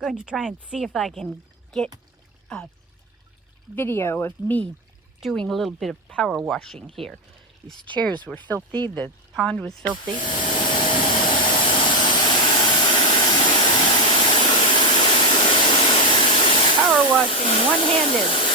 Going to try and see if I can get a video of me doing a little bit of power washing here. These chairs were filthy, the pond was filthy. Power washing one-handed.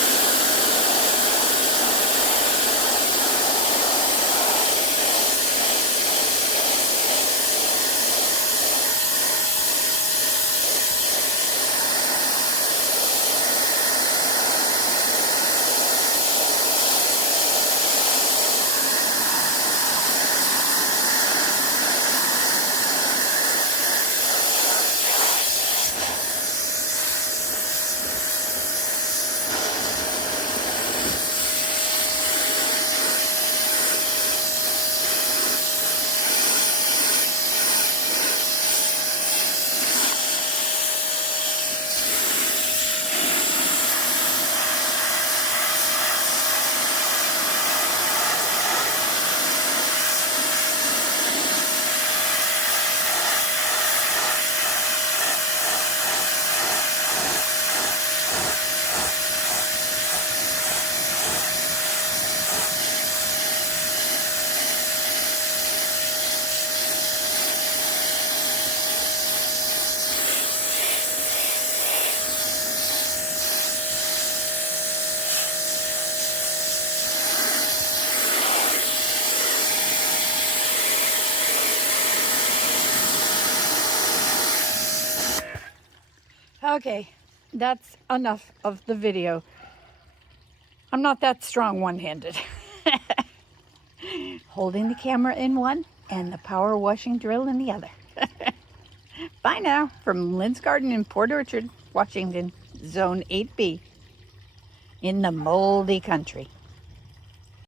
Okay, that's enough of the video. I'm not that strong one-handed. Holding the camera in one and the power washing drill in the other. Bye now from Lynn's Garden in Port Orchard, Washington, Zone 8B in the moldy country.